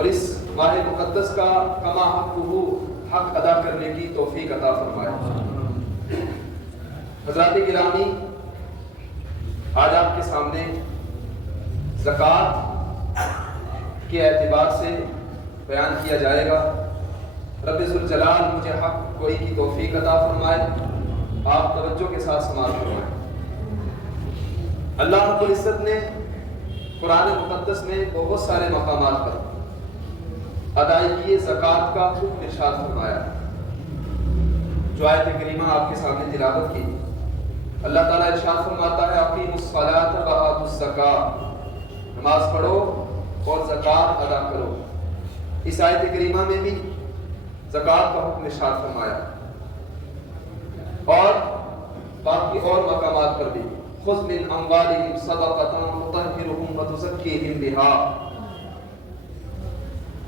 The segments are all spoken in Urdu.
اور اس ماہ مقدس کا کما حق ادا کرنے کی توفیق عطا فرمائے۔ حضرات گرامی، آج آپ کے سامنے زکوٰۃ کے اعتبار سے بیان کیا جائے گا۔ رب ذوالجلال مجھے حق گوئی کی توفیق عطا فرمائے۔ آپ توجہ کے ساتھ سماعت فرمائیں۔ اللہ رب العزت نے قرآن مقدس میں بہت سارے مقامات پر ادائیگی زکوٰۃ کا حکم ارشاد فرمایا۔ جو آیت کریمہ آپ کے سامنے تلاوت کی، اللہ تعالیٰ ارشاد فرماتا ہے اقیموا الصلاۃ وآتوا الزکاۃ، نماز پڑھو اور زکوٰۃ ادا کرو۔ اس آیت کریمہ میں بھی زکوٰۃ کا حکم ارشاد فرمایا، اور باقی اور مقامات پر بھی خذ من اموالہم صدقۃ تطہرھم وتزکیہم بہا۔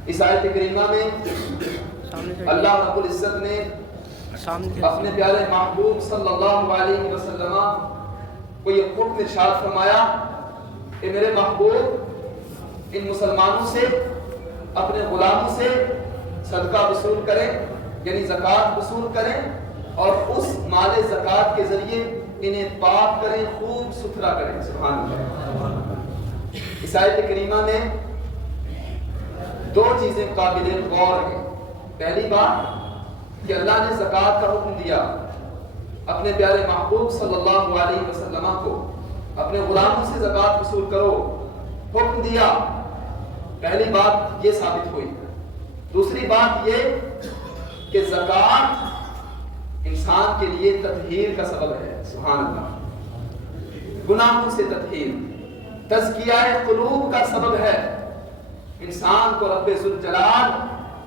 اس آیت کریمہ میں اللہ رب العزت نے اپنے پیارے محبوب صلی اللہ علیہ وسلم کو یہ حکم ارشاد فرمایا کہ میرے محبوب ان مسلمانوں سے، اپنے غلاموں سے صدقہ وصول کریں، یعنی زکوٰۃ وصول کریں، اور اس مال زکوٰۃ کے ذریعے انہیں پاک کریں، خوب ستھرا کریں۔ سبحان اللہ۔ اس آیت کریمہ میں دو چیزیں قابل غور ہیں۔ پہلی بات کہ اللہ نے زکوٰۃ کا حکم دیا، اپنے پیارے محبوب صلی اللہ علیہ وسلم کو اپنے غلاموں سے زکوٰۃ وصول کرو، حکم دیا۔ پہلی بات یہ ثابت ہوئی۔ دوسری بات یہ کہ زکوٰۃ انسان کے لیے تطہیر کا سبب ہے۔ سبحان اللہ۔ گناہوں سے تطہیر، تزکیہ قلوب کا سبب ہے۔ انسان کو رب ذوالجلال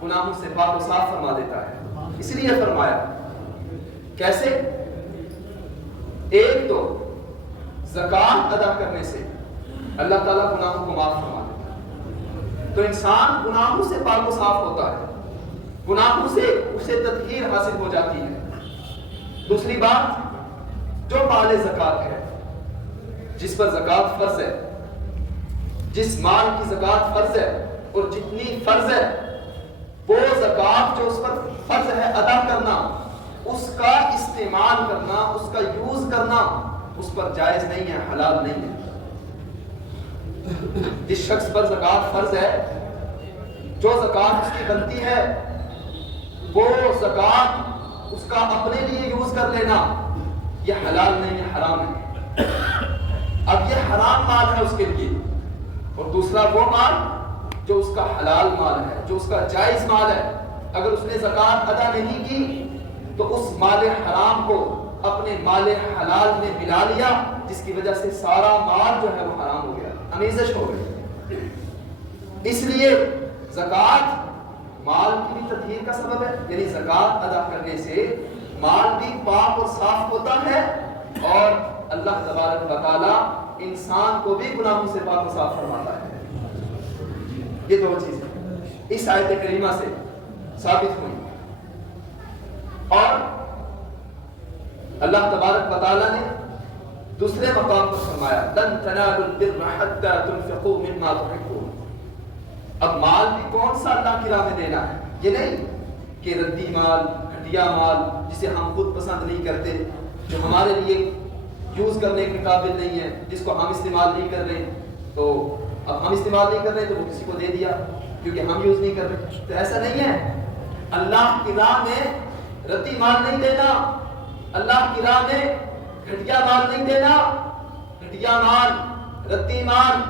گناہوں سے پاک و صاف فرما دیتا ہے۔ اس لیے فرمایا کیسے؟ ایک تو زکوٰۃ ادا کرنے سے اللہ تعالیٰ گناہوں کو معاف فرما دیتا ہے، تو انسان گناہوں سے پاک و صاف ہوتا ہے، گناہوں سے اسے تطہیر حاصل ہو جاتی ہے۔ دوسری بات، جو مال زکوٰۃ ہے، جس پر زکوٰۃ فرض ہے، جس مال کی زکوٰۃ فرض ہے، اور جتنی فرض ہے وہ زکوٰۃ جو اس پر فرض ہے ادا کرنا، اس کا استعمال کرنا، اس کا یوز کرنا اس پر جائز نہیں ہے، حلال نہیں ہے۔ جس شخص پر زکوٰۃ فرض ہے، جو زکوٰۃ اس کی بنتی ہے، وہ زکوٰۃ اس کا اپنے لیے یوز کر لینا یہ حلال نہیں ہے، حرام ہے۔ اب یہ حرام مال ہے اس کے لیے، اور دوسرا وہ مال جو اس کا حلال مال ہے، جو اس کا جائز مال ہے، اگر اس نے زکوٰۃ ادا نہیں کی تو اس مال حرام کو اپنے مال حلال میں ملا لیا، جس کی وجہ سے سارا مال جو ہے وہ حرام ہو گیا، آمیزش ہو گئی۔ اس لیے زکوٰۃ مال کی بھی تطہیر کا سبب ہے، یعنی زکوٰۃ ادا کرنے سے مال بھی پاک اور صاف ہوتا ہے، اور اللہ تبارک و تعالیٰ انسان کو بھی گناہوں سے پاک و صاف فرماتا ہے۔ یہ دو چیزیں اس آیت کریمہ سے ثابت ہوئی۔ اور اللہ تبارک و تعالیٰ نے دوسرے مقام پر فرمایا لن تنالوا البر حتى تنفقوا مما تحبون۔ اب مال بھی کون سا اللہ کی راہ میں دینا ہے، یہ نہیں کہ ردی مال، گھٹیا مال جسے ہم خود پسند نہیں کرتے، جو ہمارے لیے یوز کرنے کے قابل نہیں ہے، جس کو ہم استعمال نہیں کر رہے، تو اب ہم استعمال نہیں کر رہے تو وہ کسی کو دے دیا کیونکہ ہم یوز نہیں کر رہے۔ تو ایسا نہیں ہے۔ اللہ کی راہ میں ردی مال نہیں دینا، اللہ کی راہ میں گھٹیا مال نہیں دینا۔ گھٹیا مال، ردی مال،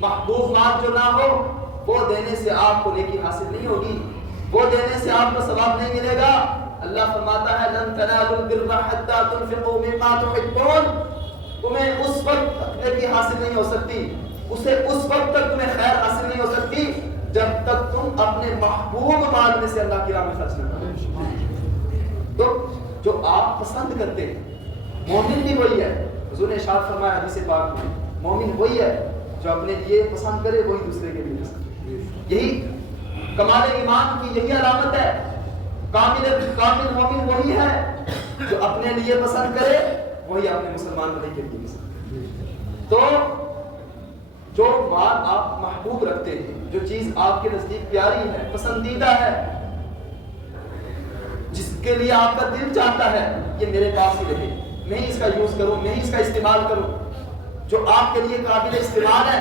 محبوب مال جو نہ ہو، وہ دینے سے آپ کو نیکی حاصل نہیں ہوگی، وہ دینے سے آپ کو ثواب نہیں ملے گا۔ اللہ فرماتا ہے لن تنالوا البر حتى تنفقوا مما تحبون۔ تمہیں اس وقت نیکی حاصل نہیں ہو سکتی، اسے اس وقت تک تمہیں خیر حاصل نہیں ہو سکتی جب تک تم اپنے محبوب مال میں سے اللہ کی راہ میں خرچ نہ کرو۔ تو جو آپ پسند کرتے ہیں، مومن بھی وہی ہے۔ حضور نے ارشاد فرمایا حدیث پاک میں، مومن وہی ہے جو اپنے لیے پسند کرے وہی دوسرے کے لیے پسند کرے۔ یہی کمال ایمان کی یہی علامت ہے۔ کامل مومن وہی ہے جو اپنے لیے پسند کرے وہی اپنے مسلمان بھائی کے لیے پسند کرے۔ تو جو مال آپ محبوب رکھتے ہیں، جو چیز آپ کے نزدیک پیاری ہے، پسندیدہ ہے، جس کے لیے آپ کا دل چاہتا ہے یہ میرے پاس ہی رہے، میں ہی اس کا یوز کروں، میں ہی اس کا استعمال کروں، جو آپ کے لیے قابل استعمال ہے،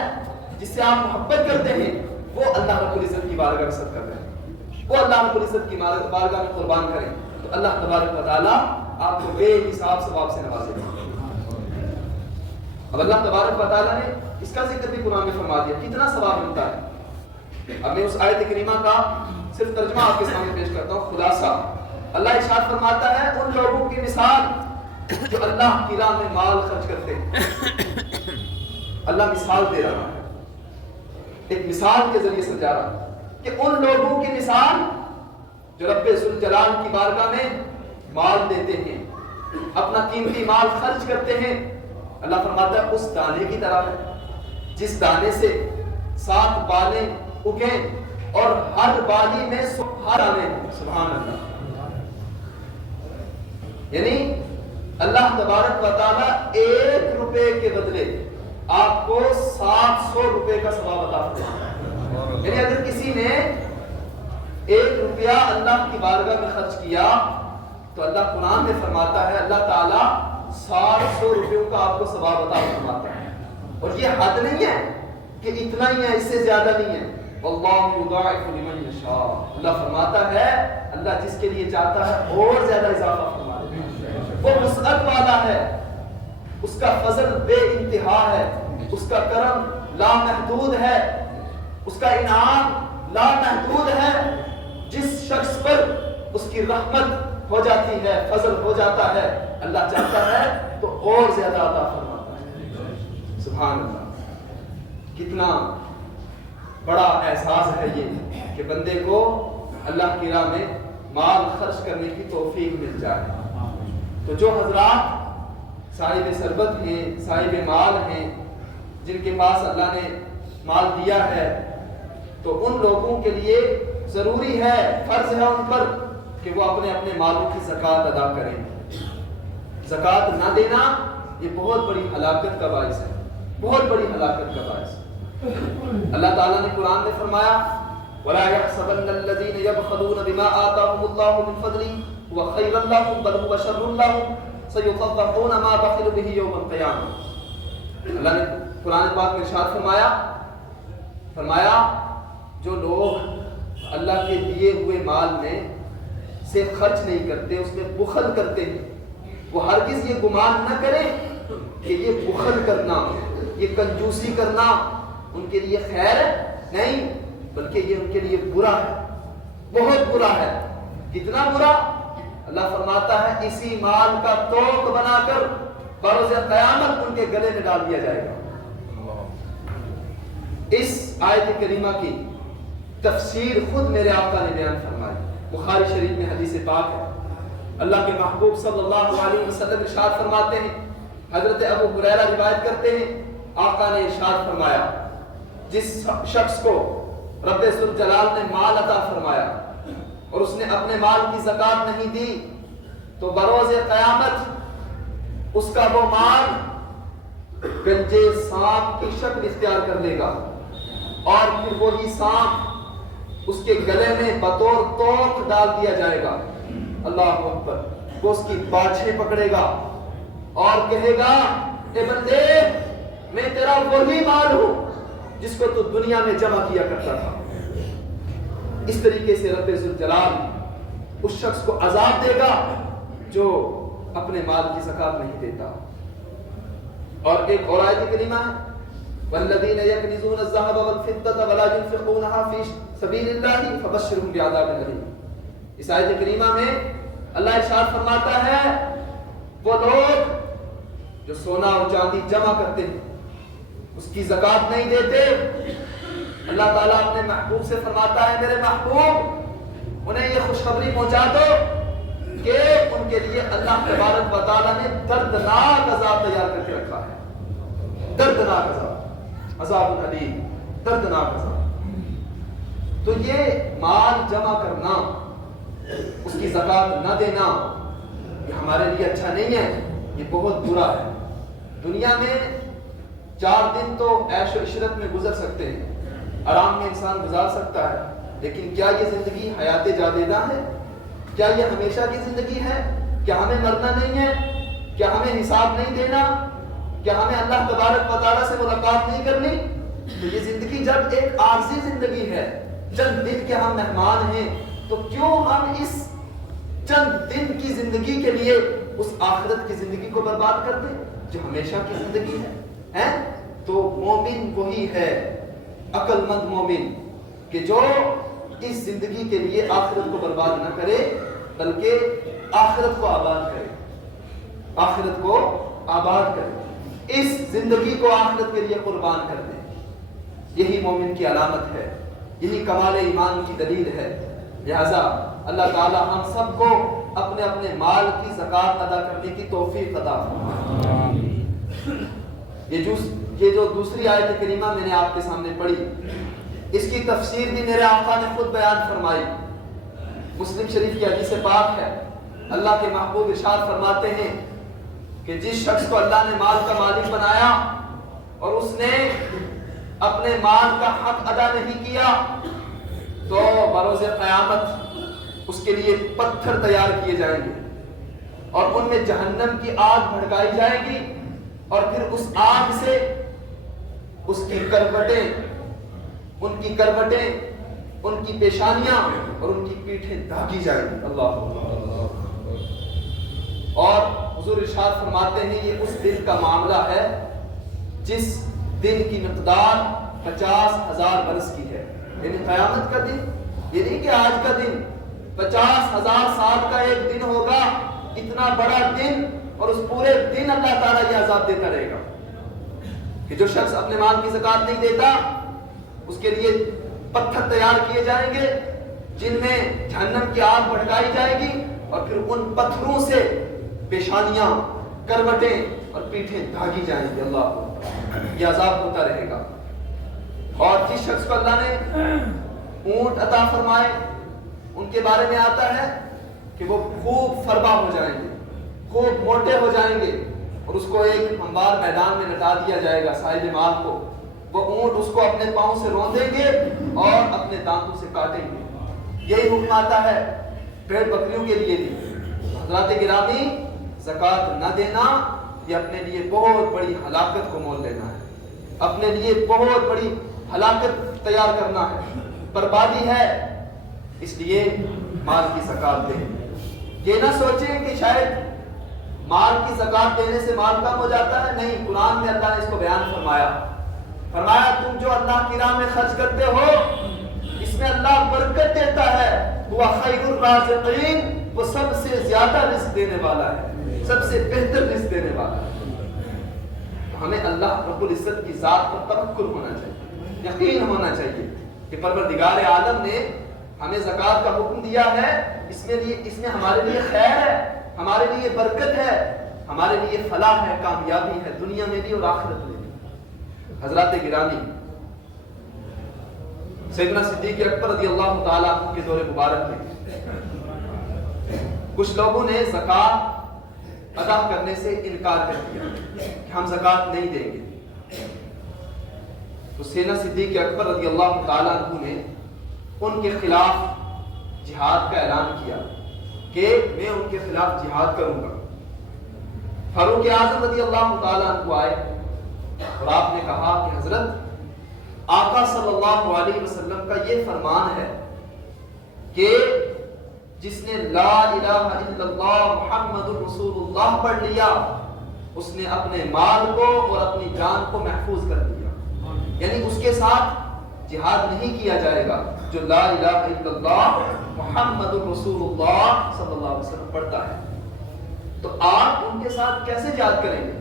جس سے آپ محبت کرتے ہیں، وہ اللہ رب العزت کی بارگاہ میں صدقہ کریں، وہ اللہ رب العزت کی بارگاہ میں قربان کریں، تو اللہ تبارک و تعالیٰ آپ کو بے حساب ثواب سے نوازے گا۔ اب اللہ تبارک و تعالیٰ نے اس کا ذکر بھی قرآن میں فرما دیا، کتنا ثواب ملتا ہے۔ اب میں اس آیت کریمہ کا صرف ترجمہ آپ کے سامنے پیش کرتا ہوں، خلاصہ۔ اللہ ارشاد فرماتا ہے ان لوگوں کی مثال جو اللہ کی راہ میں مال خرچ کرتے ہیں۔ اللہ مثال دے رہا ہے، ایک مثال کے ذریعے سمجھا رہا ہے کہ ان لوگوں کی مثال جو رب ذوالجلال کی بارگاہ میں مال دیتے ہیں، اپنا قیمتی مال خرچ کرتے ہیں، اللہ فرماتا ہے اس دانے کی طرح ہے جس دانے سے 7 بالیں اگیں اور ہر بالی میں 100 دانے ہیں۔ سبحان اللہ۔ یعنی اللہ تبارک و تعالیٰ 1 روپے کے بدلے آپ کو 700 روپے کا ثواب عطا فرمائے۔ یعنی اگر کسی نے 1 روپیہ اللہ کی بارگاہ میں خرچ کیا تو اللہ قرآن میں فرماتا ہے اللہ تعالیٰ 700 روپیوں کا آپ کو ثواب عطا فرماتا ہے۔ اور یہ حد نہیں ہے کہ اتنا ہی ہے، اس سے زیادہ نہیں ہے۔ واللہ یضاعف لمن یشاء، اللہ فرماتا ہے اللہ جس کے لیے چاہتا ہے اور زیادہ اضافہ فرماتا ہے، وہ وسعت والا ہے، اس کا فضل بے انتہا ہے، اس کا کرم لامحدود ہے، اس کا انعام لامحدود ہے۔ جس شخص پر اس کی رحمت ہو جاتی ہے، فضل ہو جاتا ہے، اللہ چاہتا ہے تو اور زیادہ عطا فرماتا ہے۔ سبحان اللہ، کتنا بڑا احساس ہے یہ کہ بندے کو اللہ کی راہ میں مال خرچ کرنے کی توفیق مل جائے۔ تو جو حضرات صاحب ثروت ہیں، صاحب مال ہیں، جن کے پاس اللہ نے مال دیا ہے، تو ان لوگوں کے لیے ضروری ہے، فرض ہے ان پر کہ وہ اپنے اپنے مالوں کی زکوٰۃ ادا کریں۔ زکوٰۃ نہ دینا یہ بہت بڑی ہلاکت کا باعث ہے، بہت بڑی ہلاکت کا باعث ہے۔ اللہ تعالیٰ نے قرآن میں فرمایا وَلَا يَحْسَبَنَّ الَّذِينَ يَبْخَلُونَ بِمَا آتَاهُمُ اللَّهُ مِنْ فَضْلِهِ هُوَ خَيْرًا لَهُمْ بَلْ هُوَ شَرٌّ لَهُمْ سَيُطَوَّقُونَ مَا بَخِلُوا بِهِ يَوْمَ الْقِيَامَةِ۔ اللہ نے قرآن پاک میں ارشاد فرمایا جو لوگ اللہ کے دیے ہوئے مال میں سے خرچ نہیں کرتے، اس میں بخل کرتے ہیں، وہ ہرگز یہ گمان نہ کریں کہ یہ بخل کرنا، یہ کنجوسی کرنا ان کے لیے خیر نہیں، بلکہ یہ ان کے لیے برا ہے، بہت برا ہے۔ کتنا برا؟ اللہ فرماتا ہے اسی مال کا توق بنا کر بروز قیامت ان کے گلے میں ڈال دیا جائے گا۔ اس آیت کریمہ کی تفسیر خود میرے آقا نے بیان فرمائی، بخاری شریف میں حدیث پاک ہے۔ اللہ کے محبوب صلی اللہ علیہ وسلم ارشاد فرماتے ہیں، حضرت ابو ہریرہ روایت کرتے ہیں، آقا نے ارشاد فرمایا جس شخص کو رب ذوالجلال نے مال عطا فرمایا اور اس نے اپنے مال کی زکوٰۃ نہیں دی تو بروز قیامت اس کا وہ مال گنجے سانپ کی شکل اختیار کر لے گا، اور پھر وہی سانپ اس کے گلے میں بطور توق ڈال دیا جائے گا۔ اللہ اکبر۔ وہ اس کی باچھیں پکڑے گا اور کہے گا اے بندے میں تیرا وہی مال ہوں جس کو تو دنیا میں جمع کیا کرتا تھا۔ اس طریقے سے رب ذوالجلال اس شخص کو عذاب دے گا جو اپنے مال کی زکوٰۃ نہیں دیتا۔ اور ایک اور آیت کریمہ ہے وَالَّذِينَ يَكْنِزُونَ الذَّهَبَ وَالْفِضَّةَ وَلَا يُنْفِقُونَهَا فِي سَبِيلِ اللَّهِ فَبَشِّرْهُم بِعَذَابٍ أَلِيمٍ۔ اس آیت کریمہ میں اللہ ارشاد فرماتا ہے وہ لوگ جو سونا اور چاندی جمع کرتے ہیں اس کی زکوٰۃ نہیں دیتے، اللہ تعالیٰ اپنے محبوب سے فرماتا ہے میرے محبوب انہیں یہ خوشخبری پہنچا دو کہ ان کے لیے اللہ تبارک و تعالیٰ نے دردناک عذاب تیار کر کے رکھا ہے، دردناک عذاب، عذاب العلیم، دردناک عذاب۔ تو یہ مال جمع کرنا، اس کی زکوٰۃ نہ دینا، یہ ہمارے لیے اچھا نہیں ہے، یہ بہت برا ہے۔ دنیا میں 4 دن تو عیش و عشرت میں گزر سکتے ہیں، آرام میں انسان گزار سکتا ہے، لیکن کیا یہ زندگی حیات جاویدہ ہے؟ کیا یہ ہمیشہ کی زندگی ہے؟ کیا ہمیں مرنا نہیں ہے؟ کیا ہمیں حساب نہیں دینا؟ کیا ہمیں اللہ تبارک و تعالیٰ سے ملاقات نہیں کرنی؟ تو یہ زندگی جب ایک عارضی زندگی ہے، چند دن کے ہم مہمان ہیں، تو کیوں ہم اس چند دن کی زندگی کے لیے اس آخرت کی زندگی کو برباد کر دیں جو ہمیشہ کی زندگی ہے؟ تو مومن وہی ہے، عقل مند مومن، کہ جو اس زندگی کے لیے آخرت کو برباد نہ کرے بلکہ آخرت کو آباد کرے، آخرت کو آباد کرے، اس زندگی کو آخرت کے لیے قربان کر دے۔ یہی مومن کی علامت ہے، یہی کمال ایمان کی دلیل ہے۔ لہذا اللہ تعالی ہم سب کو اپنے اپنے مال کی زکوٰۃ ادا کرنے کی توفیق عطا فرمائے۔ یہ جو دوسری آیت کریمہ میں نے آپ کے سامنے پڑھی، اس کی تفسیر بھی میرے آقا نے خود بیان فرمائی۔ مسلم شریف کی حدیث پاک ہے، اللہ کے محبوب ارشاد فرماتے ہیں کہ جس شخص کو اللہ نے مال کا مالک بنایا اور اس نے اپنے مال کا حق ادا نہیں کیا، تو بروز قیامت اس کے لیے پتھر تیار کیے جائیں گے اور ان میں جہنم کی آگ بھڑکائی جائے گی، اور پھر اس آگ سے اس کی کروٹیں، ان کی پیشانیاں اور ان کی پیٹھیں داغی جائیں گی۔ اللہ اور حضور ارشاد فرماتے ہیں یہ اس دن کا معاملہ ہے جس دن کی مقدار 50,000 برس کی ہے، یعنی قیامت کا دن، یہ نہیں کہ آج کا دن، 50,000 سال کا ایک دن ہوگا، اتنا بڑا دن، اور اس پورے دن اللہ تعالیٰ یہ عذاب دیتا رہے گا کہ جو شخص اپنے مال کی زکوٰۃ نہیں دیتا اس کے لیے پتھر تیار کیے جائیں گے جن میں جہنم کی آگ بھڑکائی جائے گی، اور پھر ان پتھروں سے پیشانیاں، کروٹیں اور پیٹھیں داغی جائیں گی۔ اللہ، یہ عذاب ہوتا رہے گا۔ اور جس شخص کو اللہ نے اونٹ عطا فرمائے، ان کے بارے میں آتا ہے کہ وہ خوب فربا ہو جائیں گے، خوب موٹے ہو جائیں گے، اور اس کو ایک ہموار میدان میں لٹا دیا جائے گا صاحب مال کو، وہ اونٹ اس کو اپنے پاؤں سے روندیں گے اور اپنے دانتوں سے کاٹیں گے۔ یہی حکم آتا ہے بھیڑ بکریوں کے لیے بھی۔ حضرات گرامی، زکوٰۃ نہ دینا یہ اپنے لیے بہت بڑی ہلاکت کو مول لینا ہے، اپنے لیے بہت بڑی ہلاکت تیار کرنا ہے، بربادی ہے۔ اس لیے مال کی زکوٰۃ دیں۔ یہ نہ سوچیں کہ شاید مال کی زکوٰۃ دینے سے مال کم ہو جاتا ہے، نہیں، قرآن میں اللہ نے اس کو بیان فرمایا تم جو اللہ کی راہ میں خرچ کرتے ہو اس میں اللہ برکت دیتا ہے، وہ خیر الرازقین، وہ سب سے زیادہ رزق دینے والا ہے، سب سے بہتر رزق دینے والا ہے۔ ہمیں اللہ رب العزت کی ذات پر توکل ہونا چاہیے، یقین ہونا چاہیے کہ پروردگار عالم نے ہمیں زکوٰۃ کا حکم دیا ہے، اس میں ہمارے لیے خیر ہے، ہمارے لیے برکت ہے، ہمارے لیے فلاح ہے، کامیابی ہے، دنیا میں بھی اور آخرت میں بھی۔ حضرات گرامی، سیدنا صدیق اکبر رضی اللہ تعالیٰ عنہ کے دور مبارک میں کچھ لوگوں نے زکوٰۃ ادا کرنے سے انکار کر دیا کہ ہم زکوٰۃ نہیں دیں گے۔ تو سیدنا صدیق اکبر رضی اللہ تعالیٰ عنہ نے ان کے خلاف جہاد کا اعلان کیا کہ میں ان کے خلاف جہاد کروں گا۔ فاروق اعظم رضی اللہ تعالیٰ عنہ آئے اور آپ نے کہا کہ حضرت آقا صلی اللہ علیہ وسلم کا یہ فرمان ہے کہ جس نے لا الہ الا اللہ محمد رسول اللہ پڑھ لیا اس نے اپنے مال کو اور اپنی جان کو محفوظ کر دیا، یعنی اس کے ساتھ جہاد نہیں کیا جائے گا جو لا الہ الا اللہ محمد رسول اللہ صلی اللہ علیہ وسلم پڑھتا ہے۔ تو آپ ان کے ساتھ کیسے جہاد کریں گے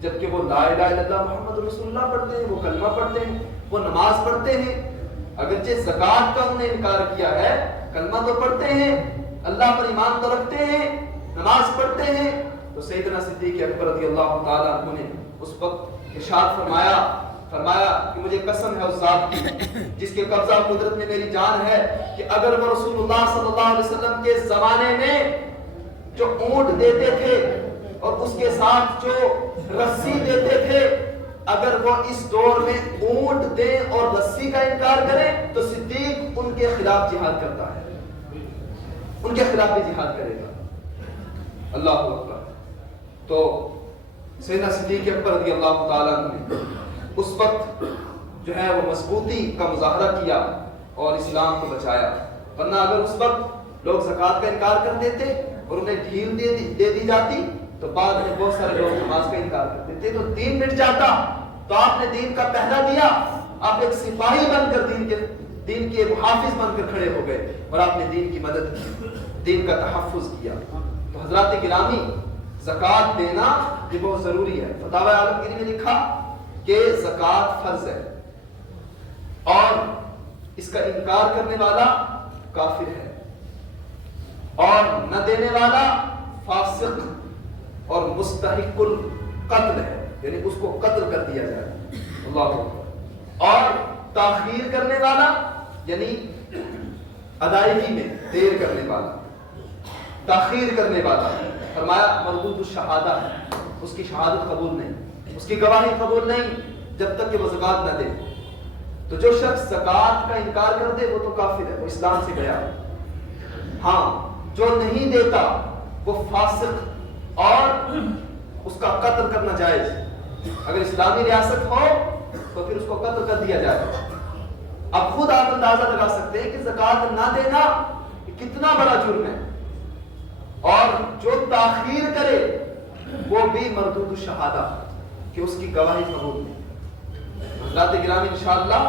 جبکہ وہ لا الہ الا اللہ محمد رسول اللہ پڑھتے ہیں، وہ کلمہ پڑھتے ہیں، وہ نماز پڑھتے ہیں، اگرچہ زکوٰۃ کا انہوں نے انکار کیا ہے، کلمہ تو پڑھتے ہیں، اللہ پر ایمان تو رکھتے ہیں، نماز پڑھتے ہیں۔ تو سیدنا صدیق اکبر رضی اللہ تعالیٰ عنہ نے اس وقت ارشاد فرمایا کہ مجھے قسم ہے اس ذات کی جس کے قبضہ قدرت میں میری جان ہے کہ اگر وہ رسول اللہ صلی اللہ علیہ وسلم کے زمانے میں جو اونٹ دیتے تھے اور اس کے ساتھ جو رسی دیتے تھے اگر وہ اس دور میں اونٹ دیں اور رسی کا انکار کریں تو صدیق ان کے خلاف جہاد کرتا ہے، ان کے خلاف بھی جہاد کرے گا۔ اللہ اکبر۔ تو سیدنا صدیق اکبر رضی اللہ تعالیٰ عنہ نے اس وقت جو ہے وہ مضبوطی کا مظاہرہ کیا اور اسلام کو بچایا، ورنہ اگر اس وقت لوگ زکوٰۃ کا انکار کر دیتے اور انہیں ڈھیل دے دی جاتی تو بعد میں بہت سارے لوگ نماز کا انکار کر دیتے تو دین مٹ جاتا۔ تو آپ نے دین کا پہرا دیا، آپ ایک سپاہی بن کر دین کے محافظ بن کر کھڑے ہو گئے اور آپ نے دین کی مدد کی، دین کا تحفظ کیا۔ تو حضرات گرامی، زکوٰۃ دینا یہ بہت ضروری ہے۔ فتاوی عالمگیری میں لکھا کہ زکوٰۃ فرض ہے اور اس کا انکار کرنے والا کافر ہے اور نہ دینے والا فاسق اور مستحق القتل ہے، یعنی اس کو قتل کر دیا جائے۔ اللہ اکبر۔ اور تاخیر کرنے والا یعنی ادائیگی میں دیر کرنے والا، تاخیر کرنے والا، فرمایا مردود الشہادہ ہے، اس کی شہادت قبول نہیں، اس کی گواہی قبول نہیں جب تک کہ وہ زکوٰۃ نہ دے۔ تو جو شخص زکوٰۃ کا انکار کر دے وہ تو کافر ہے، وہ اسلام سے گیا۔ ہاں، جو نہیں دیتا وہ فاسق اور اس کا قتل کرنا جائز۔ اگر اسلامی ریاست ہو تو پھر اس کو قتل کر دیا جائے۔ اب خود آپ اندازہ لگا سکتے ہیں کہ زکوٰۃ نہ دینا کتنا بڑا جرم ہے، اور جو تاخیر کرے وہ بھی مردود الشہادہ کہ اس کی گواہی قبول نہیں۔ حضرات گرامی، انشاءاللہ